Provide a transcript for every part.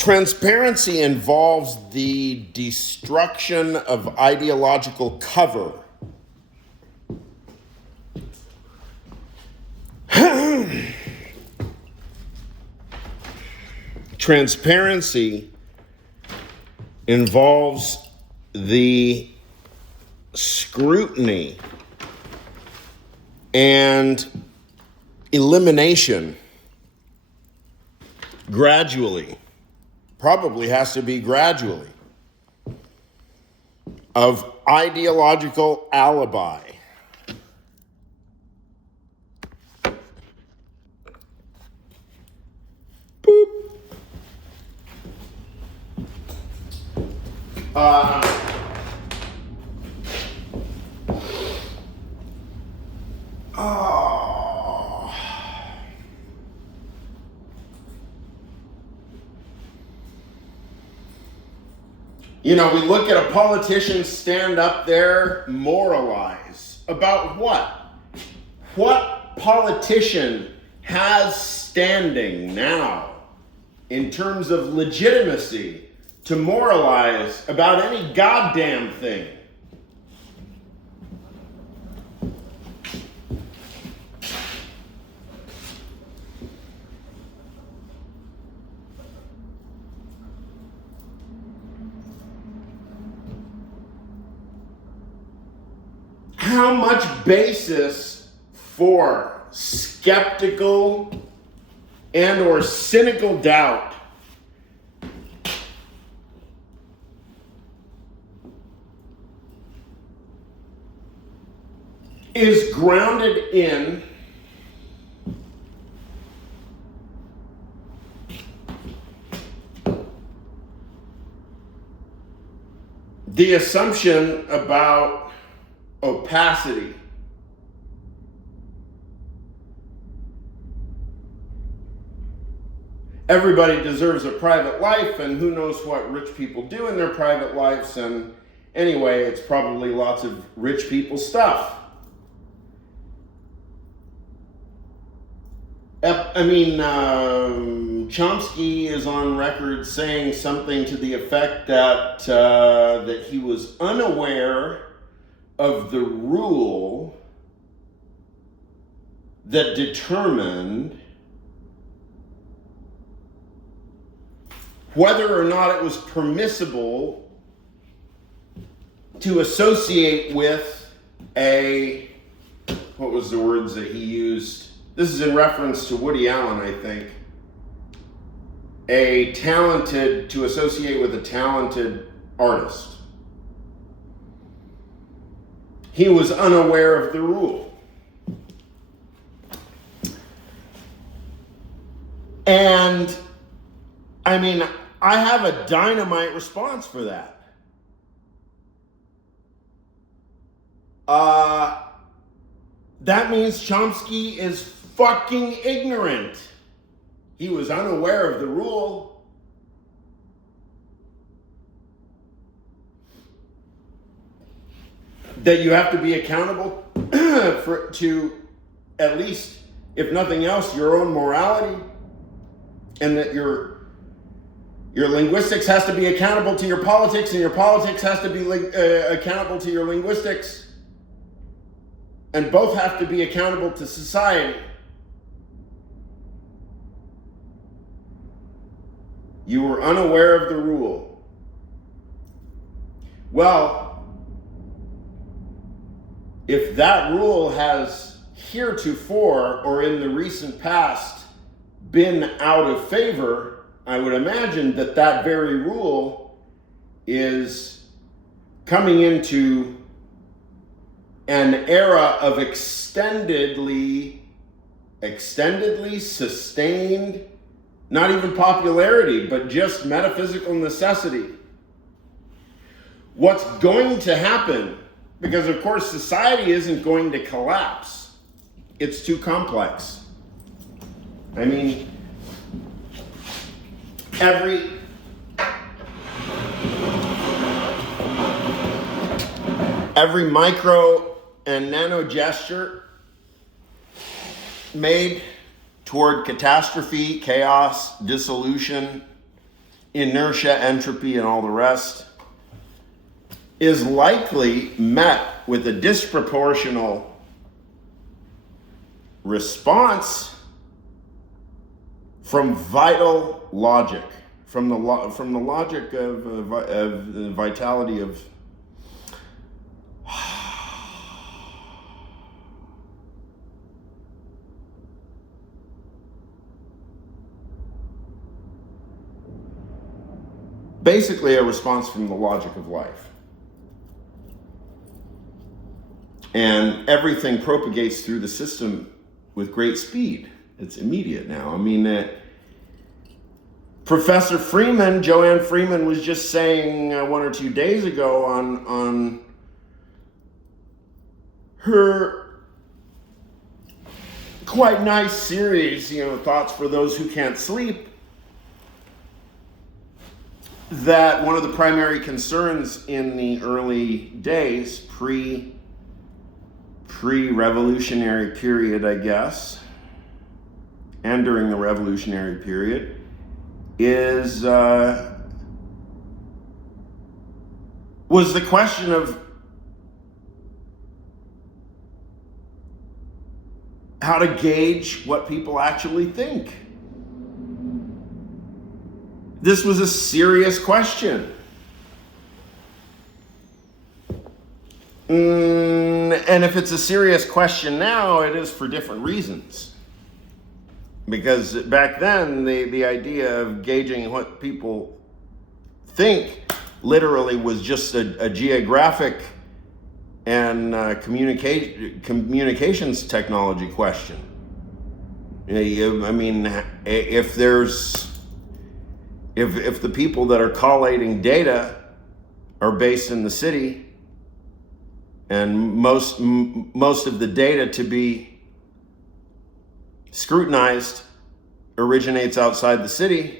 Transparency involves the destruction of ideological cover. Transparency involves the scrutiny and elimination gradually, probably has to be gradually, of ideological alibi. Boop. You know, we look at a politician stand up there, moralize. About what? What politician has standing now in terms of legitimacy to moralize about any goddamn thing? How much basis for skeptical and or cynical doubt is grounded in the assumption about opacity. Everybody deserves a private life, and who knows what rich people do in their private lives, and anyway, it's probably lots of rich people stuff. Chomsky is on record saying something to the effect that that he was unaware of the rule that determined whether or not it was permissible to associate with what was the words that he used? This is in reference to Woody Allen, I think. To associate with a talented artist. He was unaware of the rule. And, I have a dynamite response for that. That means Chomsky is fucking ignorant. He was unaware of the rule. That you have to be accountable to at least, if nothing else, your own morality, and that your linguistics has to be accountable to your politics, and your politics has to be accountable to your linguistics, and both have to be accountable to society. You were unaware of the rule. Well, if that rule has heretofore or in the recent past been out of favor, I would imagine that that very rule is coming into an era of extendedly sustained, not even popularity, but just metaphysical necessity. What's going to happen, because of course society isn't going to collapse. It's too complex. Every micro and nano gesture made toward catastrophe, chaos, dissolution, inertia, entropy, and all the rest, is likely met with a disproportional response from vital logic, from the logic of the vitality of basically a response from the logic of life. And everything propagates through the system with great speed. It's immediate now. I mean, Professor Freeman, Joanne Freeman, was just saying 1 or 2 days ago on her quite nice series, Thoughts for Those Who Can't Sleep, that one of the primary concerns in the early days, pre-revolutionary period, I guess, and during the revolutionary period, was the question of how to gauge what people actually think. This was a serious question. And if it's a serious question now, it is for different reasons. Because back then, the idea of gauging what people think literally was just a geographic and communications technology question. I mean, if the people that are collating data are based in the city, and most of the data to be scrutinized originates outside the city,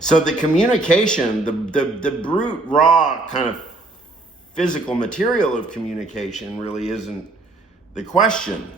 so the communication, the brute, raw, kind of physical material of communication really isn't the question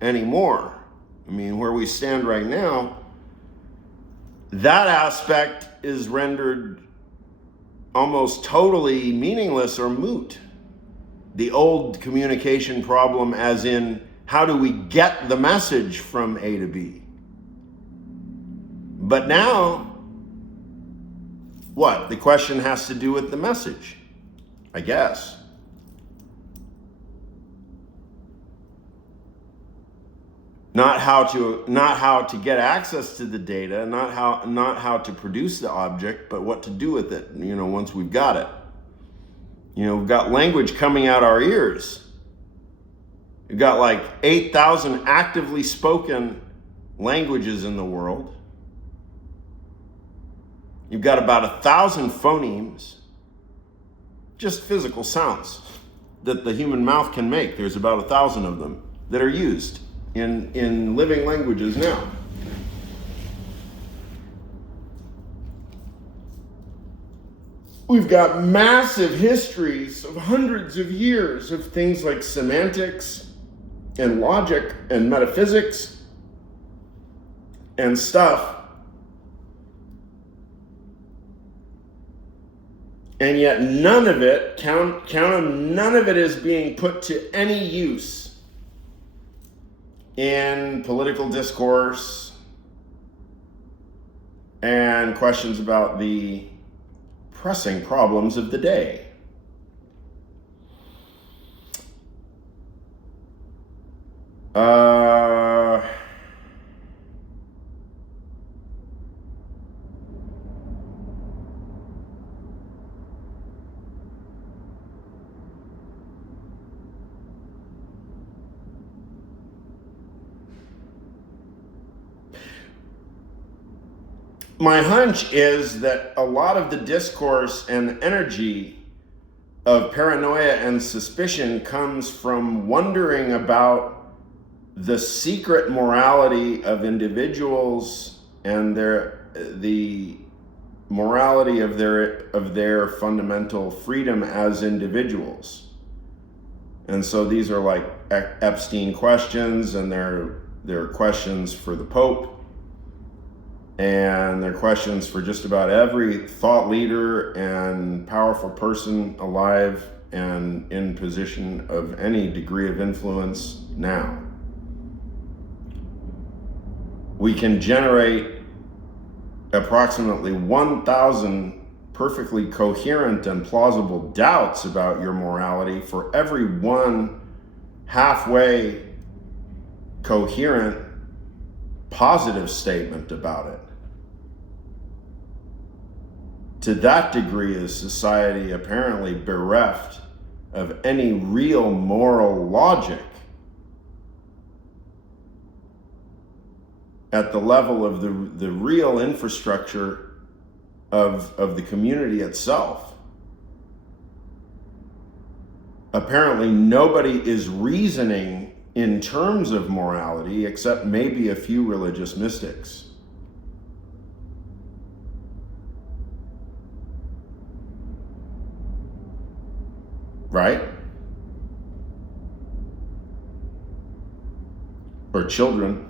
anymore. I mean, where we stand right now, that aspect is rendered almost totally meaningless or moot. The old communication problem, as in, how do we get the message from A to B? But now, what? The question has to do with the message, I guess. Not how to get access to the data, not how to produce the object, but what to do with it, once we've got it. We've got language coming out our ears. We've got like 8,000 actively spoken languages in the world. You've got about 1,000 phonemes, just physical sounds that the human mouth can make. There's about 1,000 of them that are used in living languages now. We've got massive histories of hundreds of years of things like semantics and logic and metaphysics and stuff. And yet none of it, none of it is being put to any use in political discourse and questions about the pressing problems of the day. My hunch is that a lot of the discourse and energy of paranoia and suspicion comes from wondering about the secret morality of individuals and the morality of their fundamental freedom as individuals. And so these are like Epstein questions, and they're questions for the Pope, and they're questions for just about every thought leader and powerful person alive and in position of any degree of influence now. We can generate approximately 1,000 perfectly coherent and plausible doubts about your morality for every one halfway coherent positive statement about it. To that degree is society apparently bereft of any real moral logic at the level of the real infrastructure of the community itself. Apparently nobody is reasoning in terms of morality except maybe a few religious mystics. Right? Or children.